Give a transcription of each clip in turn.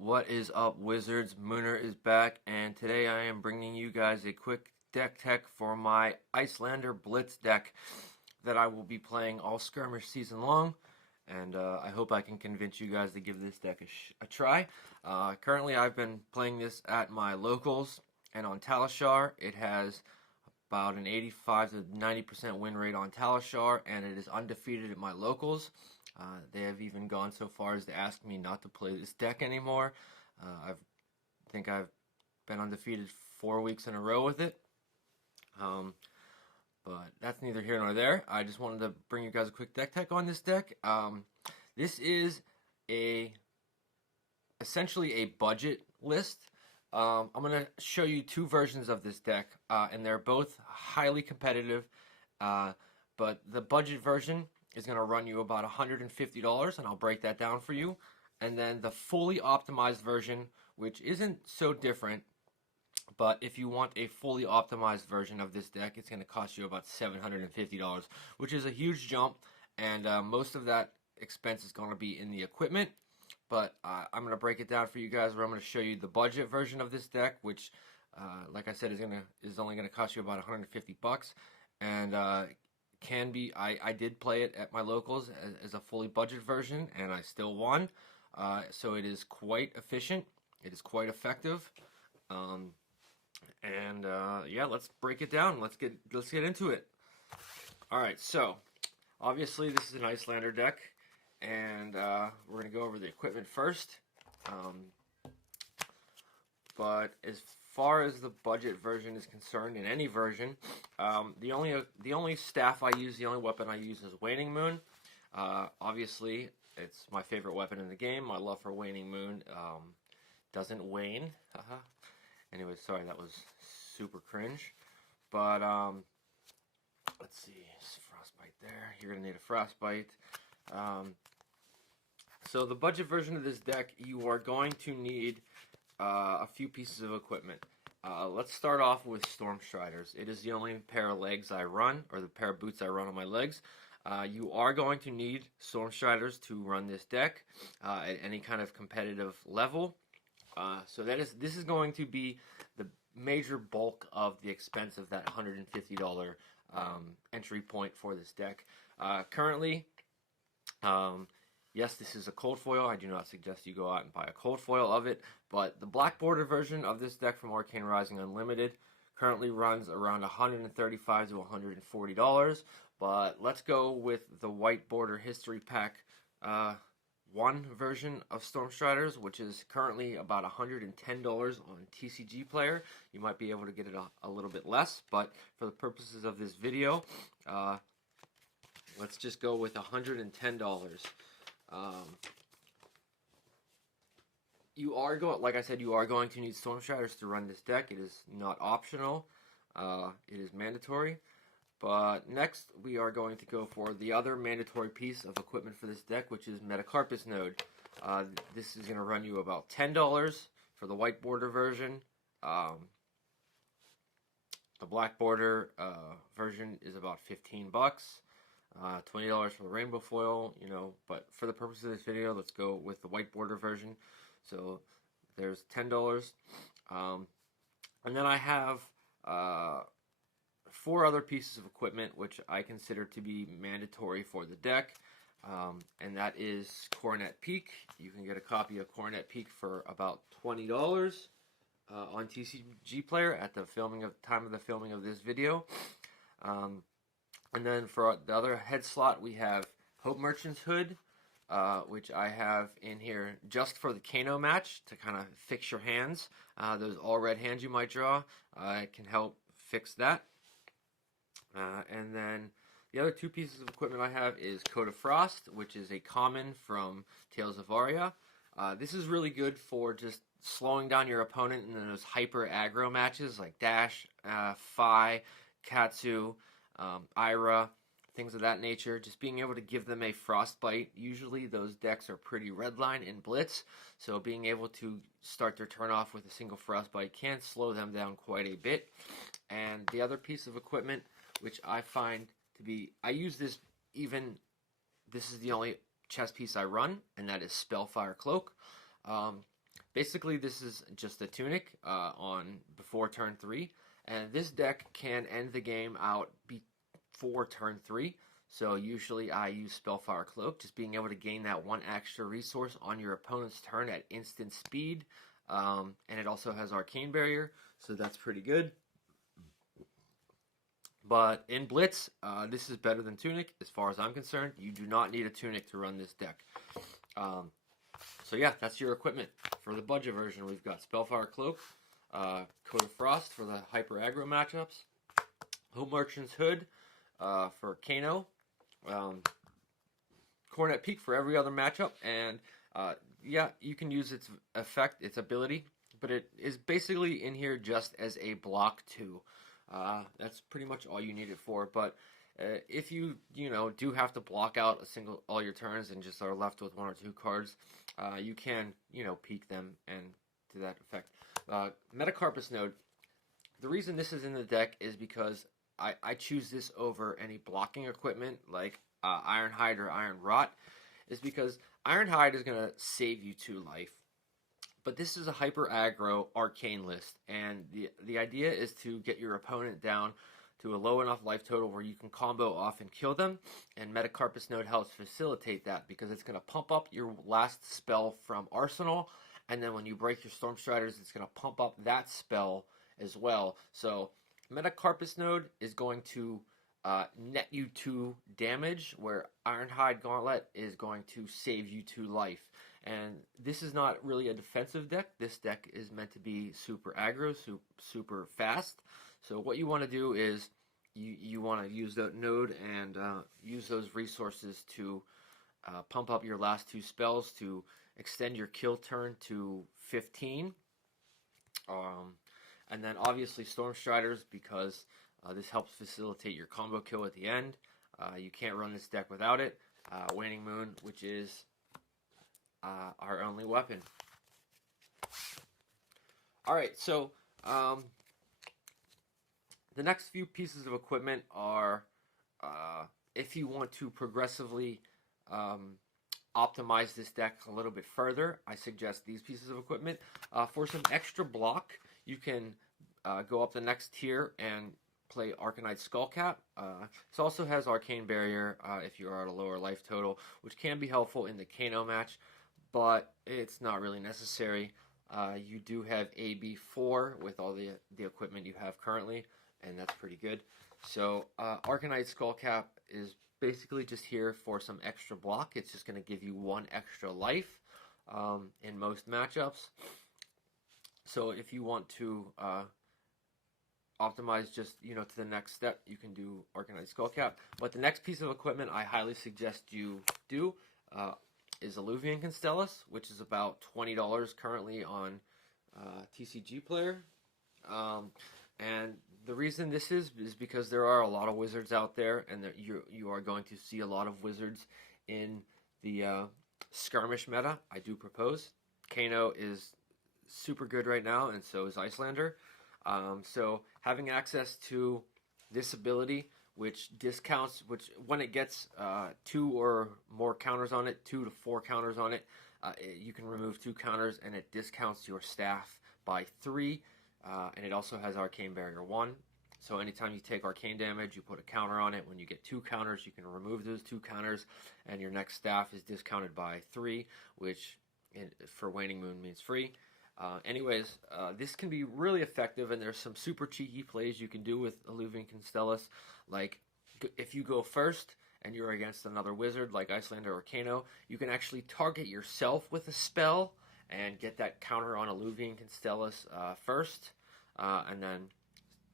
What is up, Wizards? Mooner is back, and today I am bringing you guys a quick deck tech for my Icelander Blitz deck that I will be playing all skirmish season long, and I hope I can convince you guys to give this deck a try. Currently, I've been playing this at my locals and on Talishar. It has about an 85 to 90% win rate on Talishar, and it is undefeated at my locals. They have even gone so far as to ask me not to play this deck anymore. I think I've been undefeated 4 weeks in a row with it. But that's neither here nor there. I just wanted to bring you guys a quick deck tech on this deck. This is essentially a budget list. I'm going to show you two versions of this deck, and they're both highly competitive. But the budget version is going to run you about $150, and I'll break that down for you. And then the fully optimized version, which isn't so different, but if you want a fully optimized version of this deck, it's going to cost you about $750, which is a huge jump, and most of that expense is going to be in the equipment. But I'm going to break it down for you guys, where I'm going to show you the budget version of this deck, which, like I said, is only going to cost you about $150, and can be. I did play it at my locals as a fully budget version, and I still won. So it is quite efficient. It is quite effective. Yeah, let's break it down. Let's get into it. All right. So obviously this is an Icelander deck, and we're gonna go over the equipment first. But as far as the budget version is concerned, in any version, the only staff I use, the only weapon I use is Waning Moon. Obviously, it's my favorite weapon in the game. My love for Waning Moon doesn't wane. Anyway, sorry, that was super cringe. But let's see, frostbite there. You're gonna need a frostbite. So the budget version of this deck, you are going to need a few pieces of equipment. Let's start off with Storm Striders. It is the only pair of legs I run, or the pair of boots I run on my legs. You are going to need Storm Striders to run this deck at any kind of competitive level. So this is going to be the major bulk of the expense of that $150 entry point for this deck. Currently, yes, this is a cold foil. I do not suggest you go out and buy a cold foil of it, but the black border version of this deck from Arcane Rising Unlimited currently runs around $135 to $140, but let's go with the white border history pack 1 version of Storm Striders, which is currently about $110 on TCG Player. You might be able to get it a little bit less, but for the purposes of this video, let's just go with $110. Like I said, you are going to need Storm Striders to run this deck. It is not optional. It is mandatory. But next, we are going to go for the other mandatory piece of equipment for this deck, which is Metacarpus Node. This is going to run you about $10 for the white border version. The black border version is about $15. $20 for the rainbow foil, but for the purpose of this video, let's go with the white border version. So there's $10. And then I have 4 other pieces of equipment which I consider to be mandatory for the deck, and that is Coronet Peak. You can get a copy of Coronet Peak for about $20 on TCG Player at the time of the filming of this video. And then for the other head slot, we have Hope Merchant's Hood, which I have in here just for the Kano match to kind of fix your hands. Those all red hands you might draw, it can help fix that. And then the other 2 pieces of equipment I have is Coat of Frost, which is a common from Tales of Aria. This is really good for just slowing down your opponent in those hyper aggro matches like Dash, Fi, Katsu, Ira, things of that nature. Just being able to give them a frostbite. Usually those decks are pretty redline in Blitz, so being able to start their turn off with a single frostbite can slow them down quite a bit. And the other piece of equipment, which I find to be, this is the only chess piece I run, and that is Spellfire Cloak. Basically, this is just a tunic on before turn 3, and this deck can end the game out before turn 3. So usually I use Spellfire Cloak, just being able to gain that one extra resource on your opponent's turn at instant speed. And it also has Arcane Barrier, so that's pretty good. But in Blitz, this is better than Tunic as far as I'm concerned. You do not need a Tunic to run this deck. So yeah, that's your equipment. For the budget version, we've got Spellfire Cloak, Coat of Frost for the Hyper Aggro matchups, Home Merchant's Hood for Kano, Coronet Peak for every other matchup, and yeah, you can use its effect, its ability, but it is basically in here just as a block 2. That's pretty much all you need it for, but if you do have to block out all your turns and just are left with 1 or 2 cards, you can peek them and to that effect. Metacarpus Node. The reason this is in the deck is because I choose this over any blocking equipment like Ironhide or Iron Rot, is because Ironhide is going to save you 2 life. But this is a hyper aggro arcane list, and the idea is to get your opponent down to a low enough life total where you can combo off and kill them, and Metacarpus Node helps facilitate that because it's going to pump up your last spell from Arsenal, and then when you break your Stormstriders, it's going to pump up that spell as well. So Metacarpus Node is going to net you 2 damage, where Ironhide Gauntlet is going to save you 2 life. And this is not really a defensive deck. This deck is meant to be super aggro, super fast. So what you want to do is you want to use that node and use those resources to pump up your last 2 spells to extend your kill turn to 15. And then obviously Stormstriders, because this helps facilitate your combo kill at the end. You can't run this deck without it. Waning Moon, which is our only weapon. Alright, so the next few pieces of equipment are, if you want to progressively optimize this deck a little bit further, I suggest these pieces of equipment. For some extra block, you can go up the next tier and play Arcanite Skullcap. This also has Arcane Barrier if you are at a lower life total, which can be helpful in the Kano match, but it's not really necessary. You do have AB4 with all the equipment you have currently, and that's pretty good. So Arcanite Skullcap is basically just here for some extra block. It's just going to give you 1 extra life in most matchups. So if you want to optimize just to the next step, you can do Arcanite Skullcap. But the next piece of equipment I highly suggest you do is Alluvian Constellus, which is about $20 currently on TCG Player. And the reason this is because there are a lot of wizards out there, and that you are going to see a lot of wizards in the skirmish meta. I do propose. Kano is super good right now, and so is Icelander. So having access to this ability, which discounts, when it gets 2 or more counters on it, 2 to 4 counters on it, you can remove 2 counters, and it discounts your staff by 3. And it also has Arcane Barrier 1. So anytime you take arcane damage, you put a counter on it. When you get 2 counters, you can remove those 2 counters, and your next staff is discounted by 3, which for Waning Moon means free. Anyways, this can be really effective, and there's some super cheeky plays you can do with Alluvian Constellus. Like, if you go first and you're against another wizard like Icelander or Kano, you can actually target yourself with a spell and get that counter on Alluvian Constellus first, and then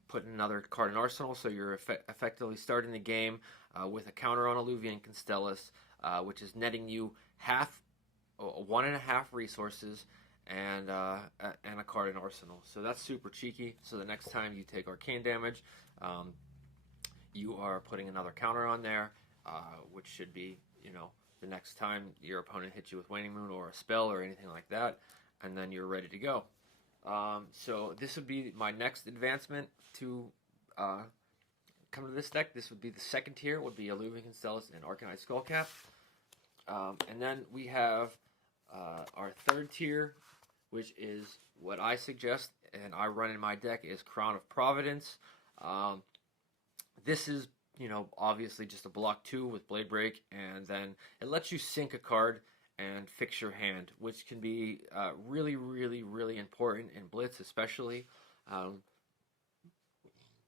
put another card in Arsenal, so you're effectively starting the game with a counter on Alluvian Constellus, which is netting you 1.5 resources, and a card in Arsenal. So that's super cheeky. So the next time you take arcane damage, you are putting another counter on there, which should be, the next time your opponent hits you with Waning Moon or a spell or anything like that, and then you're ready to go. So this would be my next advancement to come to this deck. This would be the second tier, would be Alluvian Constellus and Arcanite Skullcap. And then we have our third tier, which is what I suggest and I run in my deck, is Crown of Providence. This is, obviously just a block 2 with Blade Break, and then it lets you sink a card and fix your hand, which can be really, really, really important in Blitz, especially.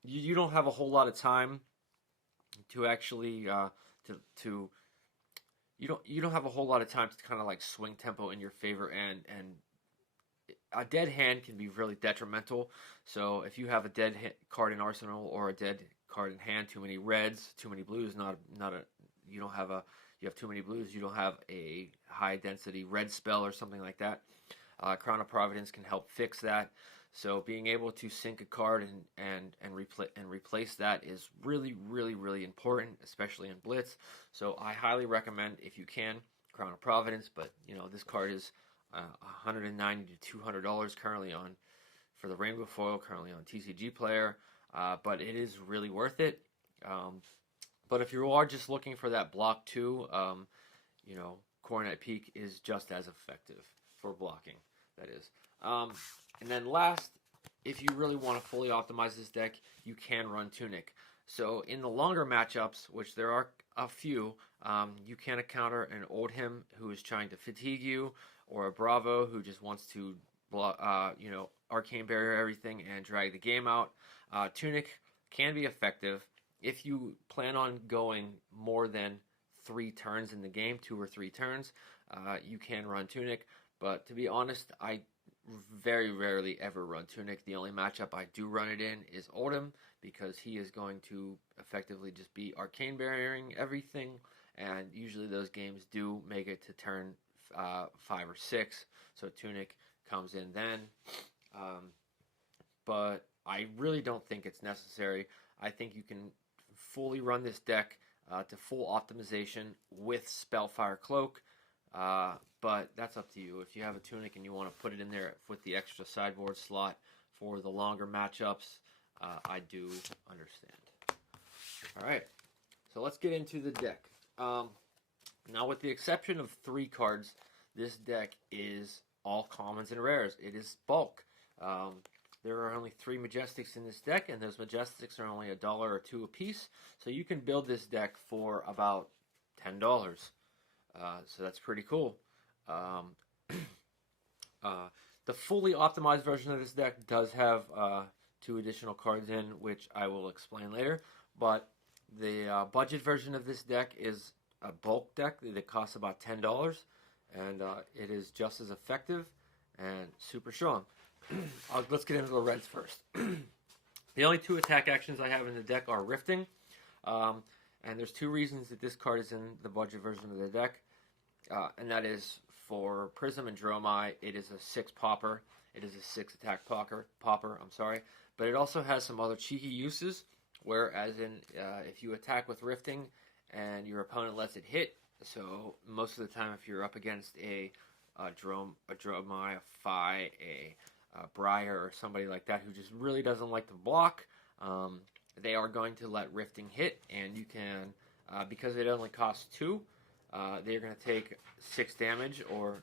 You don't have a whole lot of time to actually you don't have a whole lot of time to kind of like swing tempo in your favor, and a dead hand can be really detrimental. So if you have a dead card in arsenal or a dead card in hand, too many reds, too many blues, you have too many blues, you don't have a high density red spell or something like that. Crown of Providence can help fix that. So being able to sink a card and replace that is really, really, really important, especially in Blitz. So I highly recommend, if you can, Crown of Providence. But this card is $190 to $200 currently for the Rainbow Foil, currently on TCG Player. But it is really worth it. But if you are just looking for that block 2, Coronet Peak is just as effective for blocking. That is. And then last, if you really want to fully optimize this deck, you can run Tunic. So in the longer matchups, which there are a few, you can counter an Oldhim who is trying to fatigue you, or a Bravo who just wants to Arcane Barrier everything and drag the game out. Tunic can be effective if you plan on going more than 3 turns in the game, 2 or 3 turns. You can run Tunic, but to be honest, I very rarely ever run Tunic. The only matchup I do run it in is Oldhim, because he is going to effectively just be Arcane Barriering everything, and usually those games do make it to turn 5 or 6, so Tunic comes in then. But I really don't think it's necessary. I think you can fully run this deck to full optimization with Spellfire Cloak. But that's up to you. If you have a Tunic and you want to put it in there with the extra sideboard slot for the longer matchups, I do understand. Alright, so let's get into the deck. Now, with the exception of 3 cards, this deck is all commons and rares. It is bulk. There are only 3 Majestics in this deck, and those Majestics are only $1 or $2 a piece. So you can build this deck for about $10. So that's pretty cool. The fully optimized version of this deck does have 2 additional cards in, which I will explain later. But the budget version of this deck is a bulk deck that costs about $10, and it is just as effective and super strong. Let's get into the reds first. The only 2 attack actions I have in the deck are Rifting, and there's 2 reasons that this card is in the budget version of the deck. And that is for Prism and Dromai, it is a 6 popper. It is a 6 attack popper, but it also has some other cheeky uses, whereas if you attack with Rifting and your opponent lets it hit, so most of the time if you're up against a Dromai, a Phi, a Briar, or somebody like that who just really doesn't like to block, they are going to let Rifting hit, and you can, because it only costs 2, they're going to take 6 damage or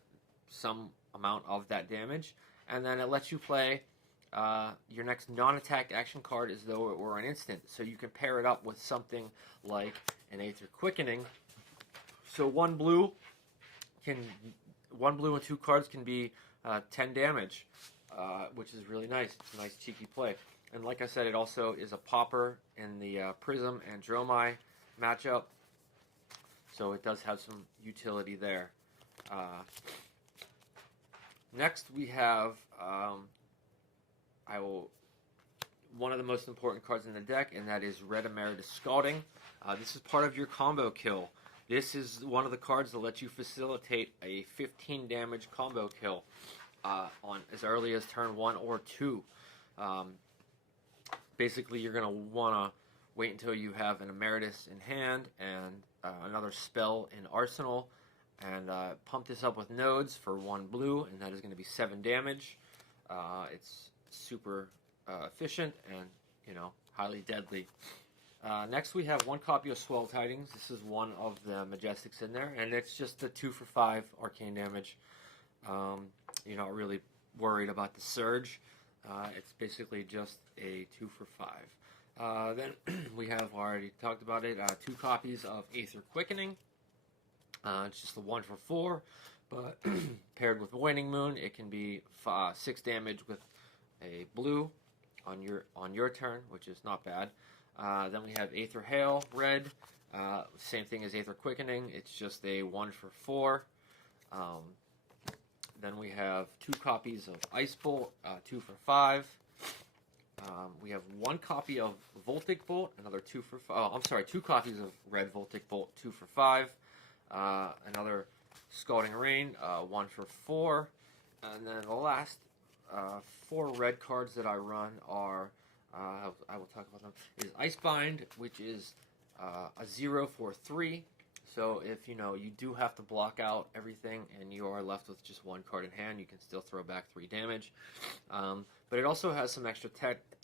some amount of that damage, and then it lets you play your next non-attack action card as though it were an instant. So you can pair it up with something like an Aether Quickening. So 1 blue and 2 cards can be 10 damage, which is really nice. It's a nice cheeky play. And like I said, it also is a popper in the Prism and Dromai matchup. So it does have some utility there. Next we have one of the most important cards in the deck, and that is Red Emeritus Scalding. This is part of your combo kill. This is one of the cards that lets you facilitate a 15 damage combo kill on as early as turn 1 or 2. Basically, you're going to want to wait until you have an Emeritus in hand and another spell in arsenal, and pump this up with nodes for 1 blue, and that is going to be 7 damage. It's super efficient and, highly deadly. Next we have 1 copy of Swell Tidings. This is one of the Majestics in there, and it's just a 2 for 5 arcane damage. You're not really worried about the surge. It's basically just a 2 for 5. Then we have already talked about it. 2 copies of Aether Quickening. It's just a 1 for 4, but paired with Waning Moon, it can be 6 damage with a blue on your turn, which is not bad. Then we have Aether Hail, red. Same thing as Aether Quickening. It's just a 1 for 4. Then we have 2 copies of Ice Bolt, 2 for 5. We have 1 copy of Voltic Bolt, another 2 for 5. Oh, I'm sorry, 2 copies of Red Voltic Bolt, 2 for 5. Another Scalding Rain, 1 for 4. And then the last 4 red cards that I run are, I will talk about them, is Icebind, which is a 0 for 3. So if you do have to block out everything and you are left with just 1 card in hand, you can still throw back 3 damage. But it also has some extra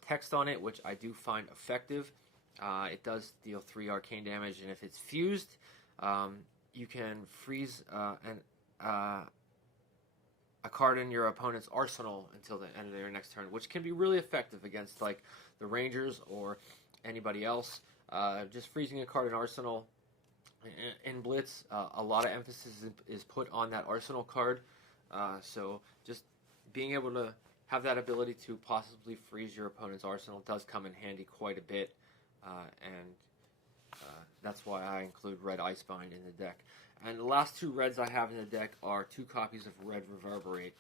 text on it, which I do find effective. It does deal 3 arcane damage, and if it's fused, you can freeze a card in your opponent's arsenal until the end of their next turn, which can be really effective against like the Rangers or anybody else. Just freezing a card in arsenal. In Blitz, a lot of emphasis is put on that arsenal card, so just being able to have that ability to possibly freeze your opponent's arsenal does come in handy quite a bit, and that's why I include Red Icebind in the deck. And the last 2 reds I have in the deck are 2 copies of Red Reverberate.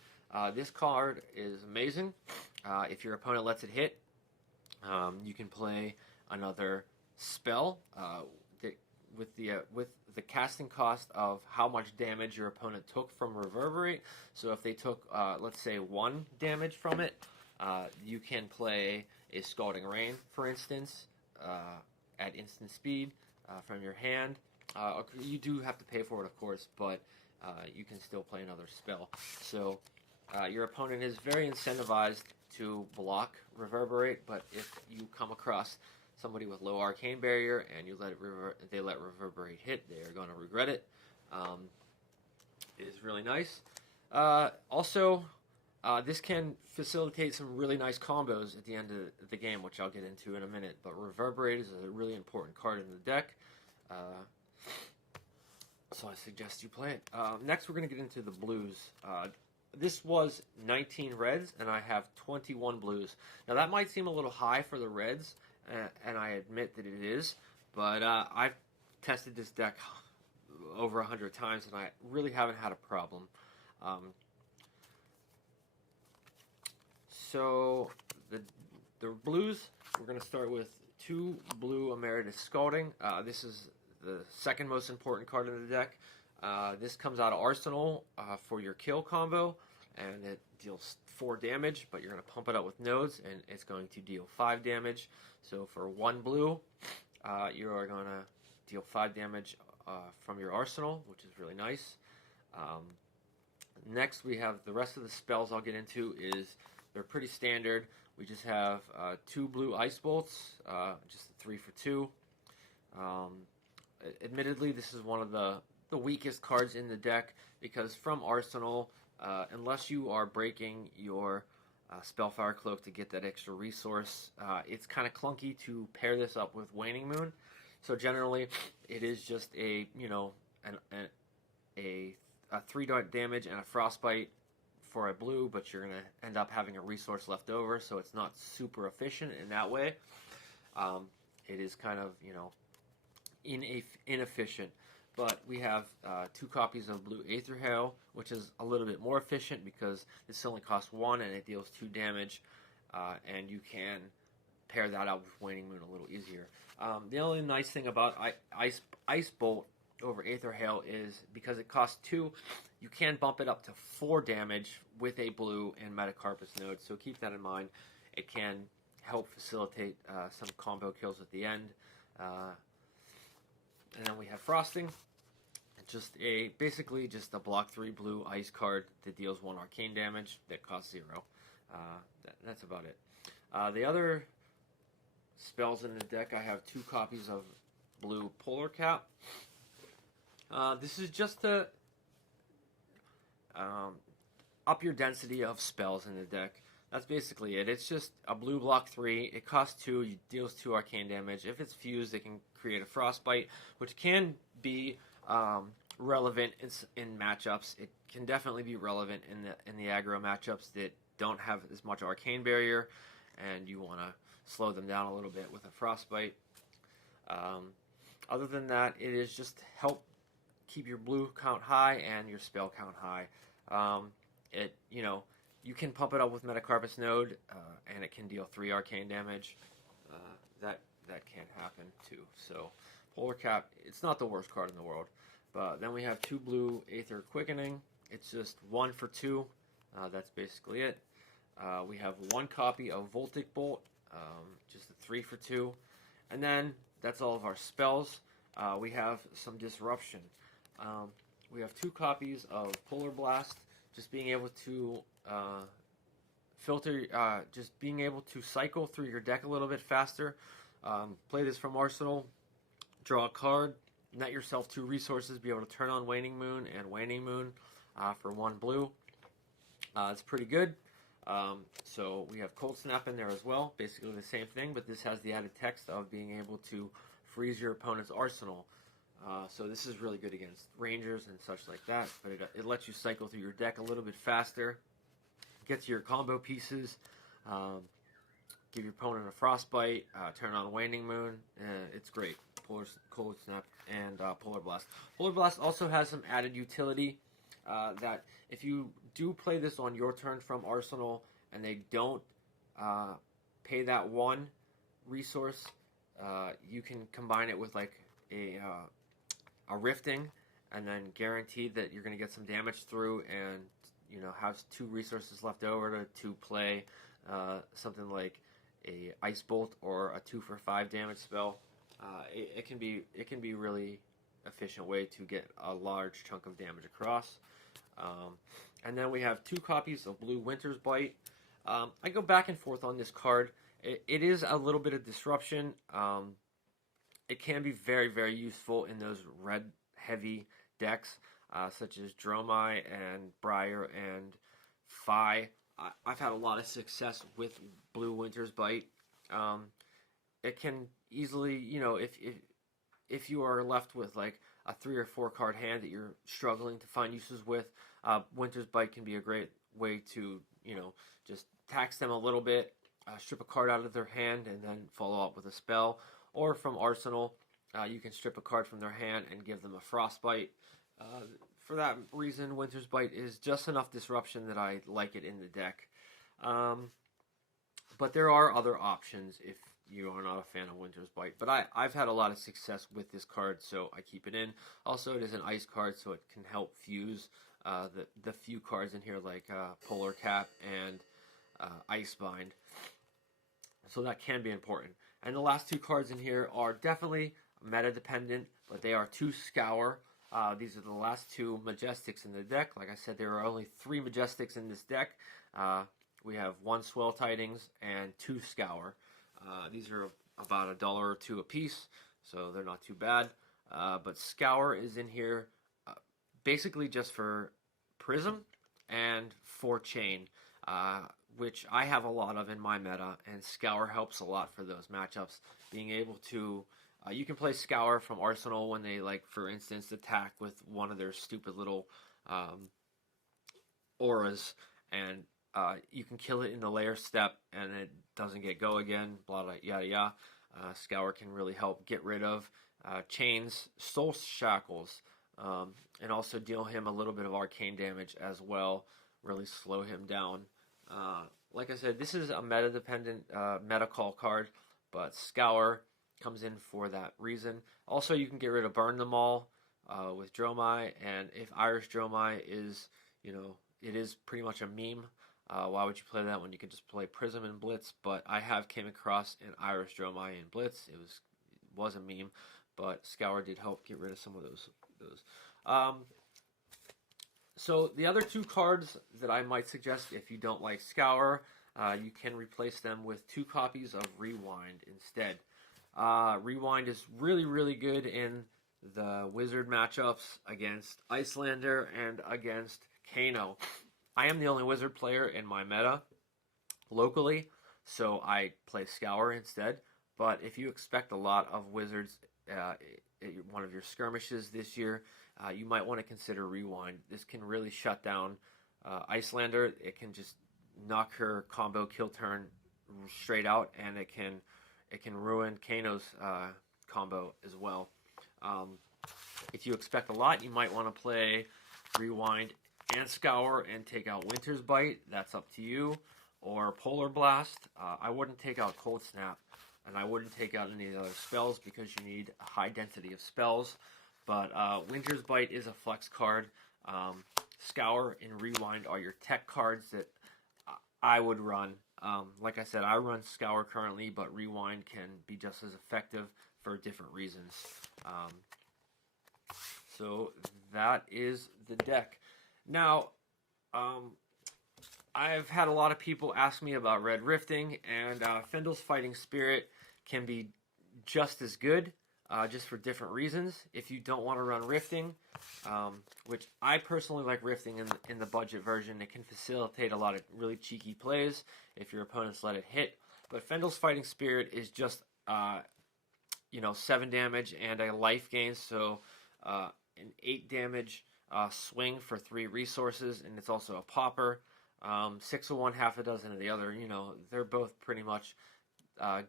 This card is amazing. If your opponent lets it hit, you can play another spell with the casting cost of how much damage your opponent took from Reverberate. So if they took, let's say, 1 damage from it, you can play a Scalding Rain, for instance, at instant speed from your hand. You do have to pay for it, of course, but you can still play another spell. So your opponent is very incentivized to block Reverberate, but if you come across somebody with low arcane barrier and they let Reverberate hit, they are going to regret it. It is really nice. Also, this can facilitate some really nice combos at the end of the game, which I'll get into in a minute. But Reverberate is a really important card in the deck, so I suggest you play it. Next, we're going to get into the blues. This was 19 reds, and I have 21 blues. Now, that might seem a little high for the reds, and I admit that it is, but I've tested this deck over 100 times, and I really haven't had a problem. So the blues, we're going to start with 2 blue Emeritus Scalding. This is the second most important card in the deck. This comes out of Arsenal for your kill combo, and it deals 4 damage, but you're going to pump it up with nodes, and it's going to deal 5 damage. So for 1 blue, you are going to deal 5 damage from your arsenal, which is really nice. Next, we have the rest of the spells I'll get into. They're pretty standard. We just have 2 blue Ice Bolts, just a 3 for 2. Admittedly, this is one of the weakest cards in the deck, because from Arsenal, unless you are breaking your Spellfire Cloak to get that extra resource, it's kind of clunky to pair this up with Waning Moon. So generally, it is just a 3 damage and a Frostbite for a blue, but you're going to end up having a resource left over, so it's not super efficient in that way. It is kind of, inefficient. But we have 2 copies of blue Aether Hail, which is a little bit more efficient because this only costs 1 and it deals 2 damage, and you can pair that out with Waning Moon a little easier. The only nice thing about Ice Bolt over Aether Hail is because it costs 2, you can bump it up to 4 damage with a blue and Metacarpus node, so keep that in mind. It can help facilitate some combo kills at the end. And then we have Frosting. Basically just a block 3 blue ice card that deals 1 arcane damage that costs 0. That's about it. The other spells in the deck, I have 2 copies of blue Polar Cap. This is just a up your density of spells in the deck. That's basically it. It's just a blue block 3. It costs 2. It deals 2 arcane damage. If it's fused, it can create a frostbite, which can be relevant in matchups. It can definitely be relevant in the aggro matchups that don't have as much arcane barrier, and you want to slow them down a little bit with a frostbite. Other than that, it is just help keep your blue count high and your spell count high. You can pump it up with Metacarpus Node, and it can deal 3 arcane damage. That can happen too. So Polar Cap, it's not the worst card in the world. But then we have 2 blue Aether Quickening. It's just 1 for 2. That's basically it. We have 1 copy of Voltic Bolt, just a 3 for 2. And then that's all of our spells. We have some Disruption. We have 2 copies of Polar Blast, just being able to just being able to cycle through your deck a little bit faster. Play this from Arsenal, draw a card, net yourself 2 resources, be able to turn on Waning Moon and Waning Moon for 1 blue. It's pretty good. So we have Cold Snap in there as well, basically the same thing, but this has the added text of being able to freeze your opponent's arsenal. So this is really good against Rangers and such like that, but it lets you cycle through your deck a little bit faster, gets your combo pieces, give your opponent a Frostbite, turn on Waning Moon. It's great. Cold Snap and Polar Blast. Polar Blast also has some added utility that if you do play this on your turn from Arsenal and they don't pay that 1 resource, you can combine it with like a Rifting, and then guarantee that you're going to get some damage through, and have 2 resources left over to play something like a Ice Bolt or a 2 for 5 damage spell. It can be really efficient way to get a large chunk of damage across. And then we have 2 copies of Blue Winter's Bite. I go back and forth on this card. It is a little bit of disruption. It can be very, very useful in those red heavy decks, such as Dromai and Briar and Phi. I've had a lot of success with Blue Winter's Bite. It can easily, if you are left with like a 3 or 4 card hand that you're struggling to find uses with, Winter's Bite can be a great way to, just tax them a little bit, strip a card out of their hand, and then follow up with a spell. Or from Arsenal, you can strip a card from their hand and give them a Frostbite. For that reason, Winter's Bite is just enough disruption that I like it in the deck. But there are other options if you are not a fan of Winter's Bite. But I've had a lot of success with this card, so I keep it in. Also, it is an ice card, so it can help fuse the few cards in here like Polar Cap and Icebind. So that can be important. And the last 2 cards in here are definitely meta dependent, but they are 2 Scour. These are the last 2 Majestics in the deck. Like I said, there are only 3 Majestics in this deck. We have 1 Swell Tidings and 2 Scour. These are about $1 or $2 a piece, so they're not too bad. But Scour is in here basically just for Prism and for Chain, which I have a lot of in my meta, and Scour helps a lot for those matchups. Being able to, you can play Scour from Arsenal when they, like, for instance, attack with one of their stupid little auras, and you can kill it in the layer step, and it doesn't get go again, blah, blah, yada, yada. Scour can really help get rid of Chain's Soul Shackles, and also deal him a little bit of arcane damage as well, really slow him down. Like I said, this is a meta-dependent meta call card, but Scour comes in for that reason. Also, you can get rid of Burn Them All with Dromai, and if Irish Dromai is, it is pretty much a meme. Why would you play that when you can just play Prism and Blitz? But I have came across an Irish Dromai in Blitz. It was a meme, but Scour did help get rid of some of those. So the other 2 cards that I might suggest if you don't like Scour, you can replace them with 2 copies of Rewind instead. Rewind is really, really good in the Wizard matchups against Icelander and against Kano. I am the only wizard player in my meta locally, so I play Scour instead. But if you expect a lot of wizards at one of your skirmishes this year, you might want to consider Rewind. This can really shut down Icelander. It can just knock her combo kill turn straight out, and it can ruin Kano's combo as well. If you expect a lot, you might want to play Rewind and Scour and take out Winter's Bite. That's up to you. Or Polar Blast. I wouldn't take out Cold Snap, and I wouldn't take out any of the other spells because you need a high density of spells. But Winter's Bite is a flex card. Scour and Rewind are your tech cards that I would run. Like I said, I run Scour currently, but Rewind can be just as effective for different reasons. So that is the deck. Now, I've had a lot of people ask me about Red Rifting, and Fendel's Fighting Spirit can be just as good, just for different reasons. If you don't want to run Rifting, which I personally like Rifting in the budget version, it can facilitate a lot of really cheeky plays if your opponents let it hit. But Fendel's Fighting Spirit is just, 7 damage and a life gain, so an 8 damage swing for 3 resources, and it's also a popper. 6 of one, half a dozen of the other. They're both pretty much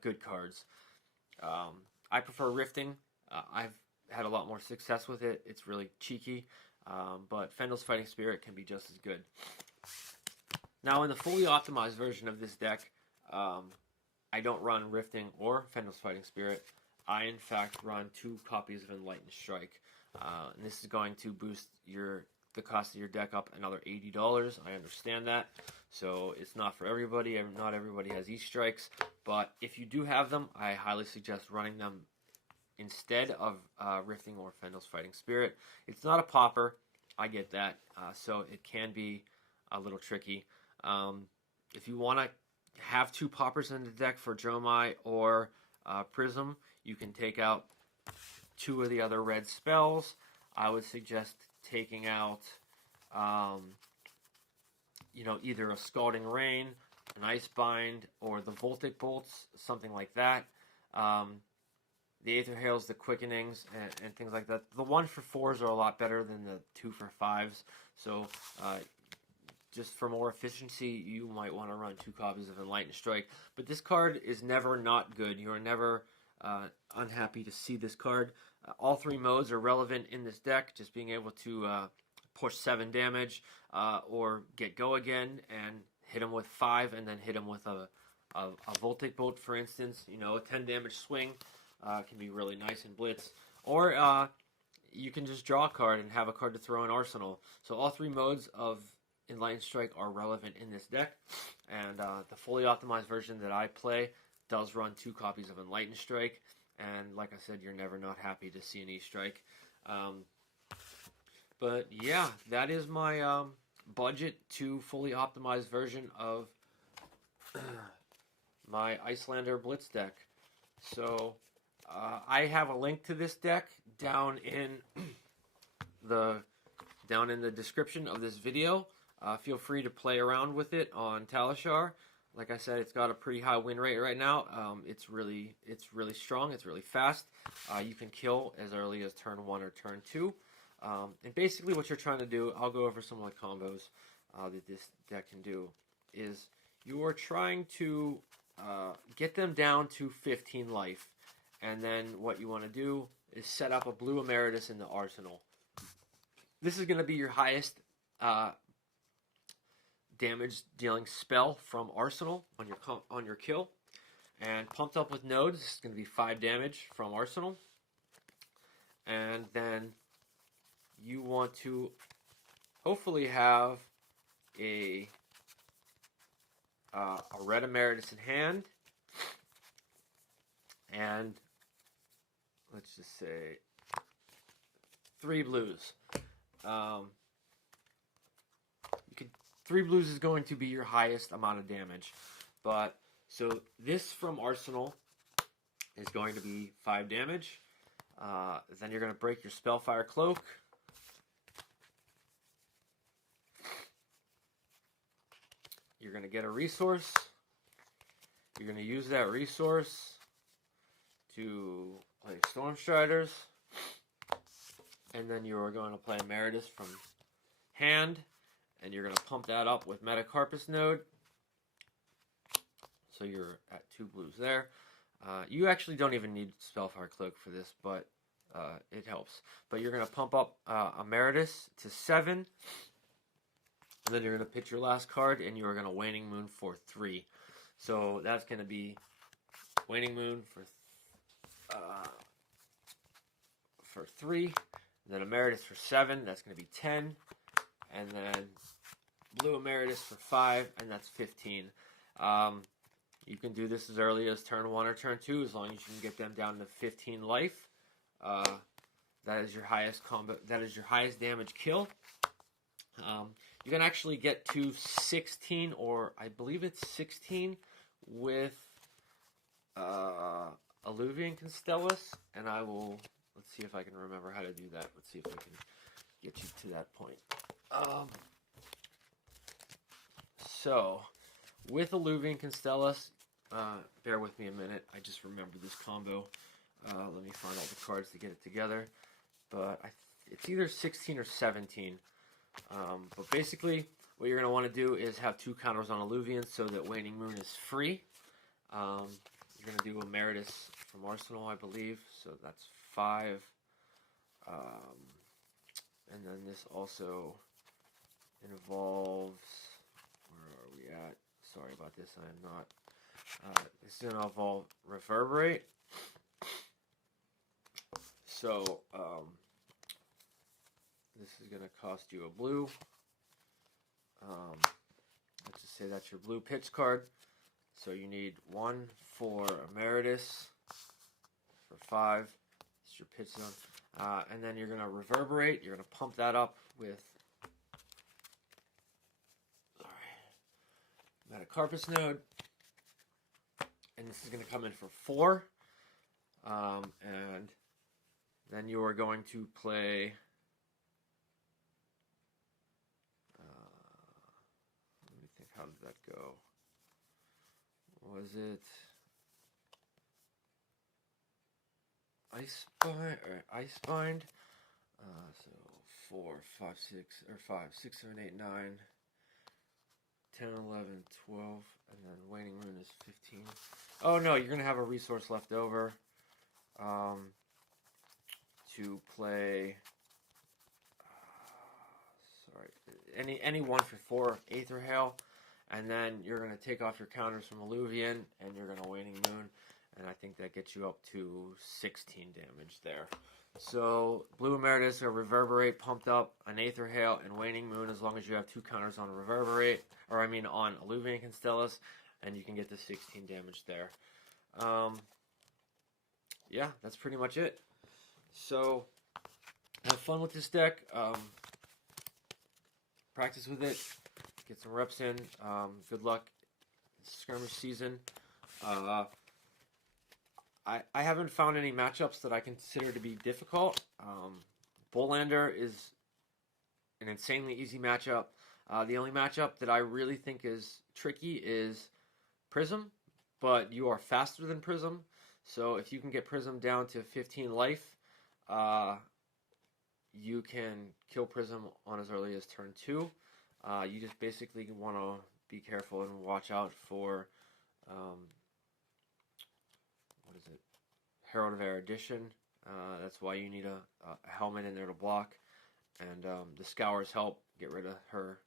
good cards. I prefer Rifting. I've had a lot more success with it. It's really cheeky, but Fendel's Fighting Spirit can be just as good. Now, in the fully optimized version of this deck, I don't run Rifting or Fendel's Fighting Spirit. I, in fact, run 2 copies of Enlightened Strike. And this is going to boost the cost of your deck up another $80. I understand that. So it's not for everybody. Not everybody has E-Strikes. But if you do have them, I highly suggest running them instead of Rifting or Fendel's Fighting Spirit. It's not a popper. I get that. So it can be a little tricky. If you want to have 2 poppers in the deck for Dromai or Prism, you can take out 2 of the other red spells. I would suggest taking out, either a Scalding Rain, an Icebind, or the Voltic Bolts, something like that. The Aether Hails, the Quickenings, and things like that. The 1 for 4s are a lot better than the 2 for 5s. So, just for more efficiency, you might want to run 2 copies of Enlightened Strike. But this card is never not good. You are never unhappy to see this card. All 3 modes are relevant in this deck. Just being able to push 7 damage or get go again and hit him with 5 and then hit him with a Voltic Bolt, for instance. A 10 damage swing can be really nice in Blitz. Or you can just draw a card and have a card to throw in Arsenal. So all 3 modes of Enlightened Strike are relevant in this deck. And the fully optimized version that I play does run 2 copies of Enlightened Strike. And like I said, you're never not happy to see an E-Strike. But yeah, that is my budget to fully optimized version of my Icelander Blitz deck. So I have a link to this deck down in the description of this video. Feel free to play around with it on Talishar. Like I said, it's got a pretty high win rate right now. It's really strong. It's really fast. You can kill as early as turn 1 or turn 2. And basically what you're trying to do, I'll go over some of the combos that this deck can do, is you are trying to get them down to 15 life. And then what you want to do is set up a blue Emeritus in the arsenal. This is going to be your highest damage dealing spell from Arsenal on your kill. And pumped up with nodes, this is going to be 5 damage from Arsenal. And then you want to hopefully have a red Emeritus in hand. And let's just say 3 blues. 3 blues is going to be your highest amount of damage. But so this from Arsenal is going to be 5 damage. Then you're going to break your Spellfire Cloak. you're going to get a resource. You're going to use that resource to play Storm Striders. And then you are going to play Emeritus from hand. And you're going to pump that up with Metacarpus Node. So you're at 2 blues there. You actually don't even need Spellfire Cloak for this, but it helps. But you're going to pump up Emeritus to 7. And then you're going to pitch your last card, and you are going to Waning Moon for 3. So that's going to be Waning Moon for 3. And then Emeritus for 7. That's going to be 10. And then Blue Emeritus for 5, and that's 15. You can do this as early as turn 1 or turn 2, as long as you can get them down to 15 life. That is your highest combo. That is your highest damage kill. You can actually get to 16, or I believe it's 16, with Alluvian Constellus, and I will. Let's see if I can remember how to do that. Let's see if I can get you to that point. So, with Alluvian Constellus, bear with me a minute. I just remember this combo. Let me find all the cards to get it together. But it's either 16 or 17. But basically, what you're going to want to do is have 2 counters on Alluvian so that Waning Moon is free. You're going to do Emeritus from Arsenal, I believe. So that's 5. And then this also involves, where are we at? Sorry about this, I am not. This is going to involve Reverberate. So, this is going to cost you a blue. Let's just say that's your blue pitch card. So you need 1 for Emeritus for 5. It's your pitch zone. And then you're going to Reverberate. You're going to pump that up with Metacarpus Node. And this is going to come in for 4. And then you are going to play. Let me think, how did that go? Was it Icebind? So 4, 5, 6, or 5, 6, 7, 8, 9, 10, 11, 12, and then Waning Moon is 15. Oh no, you're gonna have a resource left over to play. Any 1 for 4 Aether Hail, and then you're gonna take off your counters from Alluvian, and you're gonna Waning Moon, and I think that gets you up to 16 damage there. So Blue Emeritus or Reverberate pumped up, an Aether Hail, and Waning Moon, as long as you have 2 counters on Reverberate, or I mean on Alluvian Constellus, and you can get to 16 damage there. Yeah, that's pretty much it. So have fun with this deck. Practice with it. Get some reps in. Good luck. It's skirmish season. I haven't found any matchups that I consider to be difficult. Bullander is an insanely easy matchup. The only matchup that I really think is tricky is Prism, but you are faster than Prism. So if you can get Prism down to 15 life, you can kill Prism on as early as turn 2. You just basically want to be careful and watch out for what is it? Herald of Erudition. That's why you need a helmet in there to block. And the Scours help get rid of her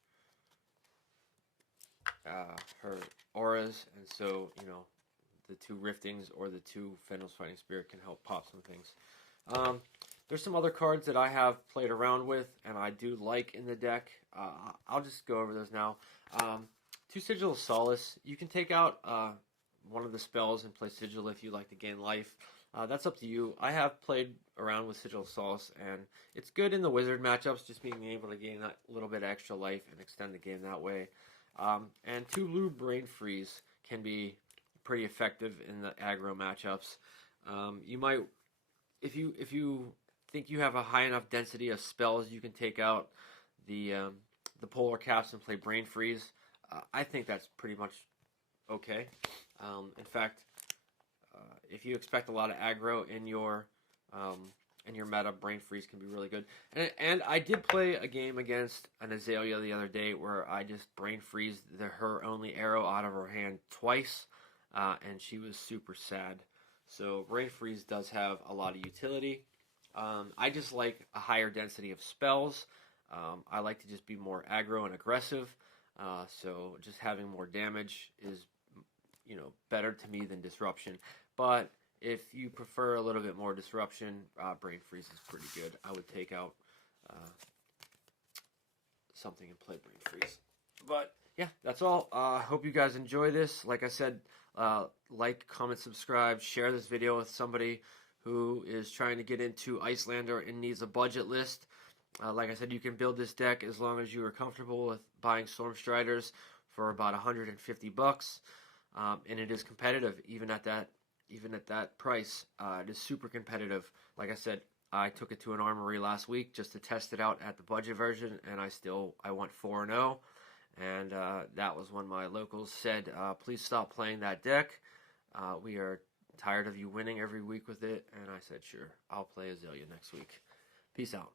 auras, and so the 2 Riftings or the 2 Fenral's Fighting Spirit can help pop some things. There's some other cards that I have played around with and I do like in the deck. I'll just go over those now. 2 Sigil of Solace. You can take out one of the spells and play Sigil if you like to gain life. That's up to you. I have played around with Sigil of Solace, and it's good in the Wizard matchups, just being able to gain that little bit extra life and extend the game that way. And 2 blue Brain Freeze can be pretty effective in the aggro matchups. You might, if you think you have a high enough density of spells, you can take out the Polar Caps and play Brain Freeze. I think that's pretty much okay. In fact, if you expect a lot of aggro in your meta, Brain Freeze can be really good. And I did play a game against an Azalea the other day where I just Brain Freezed her only arrow out of her hand twice, and she was super sad. So Brain Freeze does have a lot of utility. I just like a higher density of spells. I like to just be more aggro and aggressive. So just having more damage is, better to me than disruption. But if you prefer a little bit more disruption, Brain Freeze is pretty good. I would take out something and play Brain Freeze. But yeah, that's all. I hope you guys enjoy this. Like I said, like, comment, subscribe, share this video with somebody who is trying to get into Icelander and needs a budget list. Like I said, you can build this deck as long as you are comfortable with buying Stormstriders for about $150, and it is competitive even at that price. It is super competitive. Like I said, I took it to an armory last week just to test it out at the budget version, and I went 4-0, and that was when my locals said, please stop playing that deck. We are tired of you winning every week with it, and I said, sure, I'll play Azalea next week. Peace out.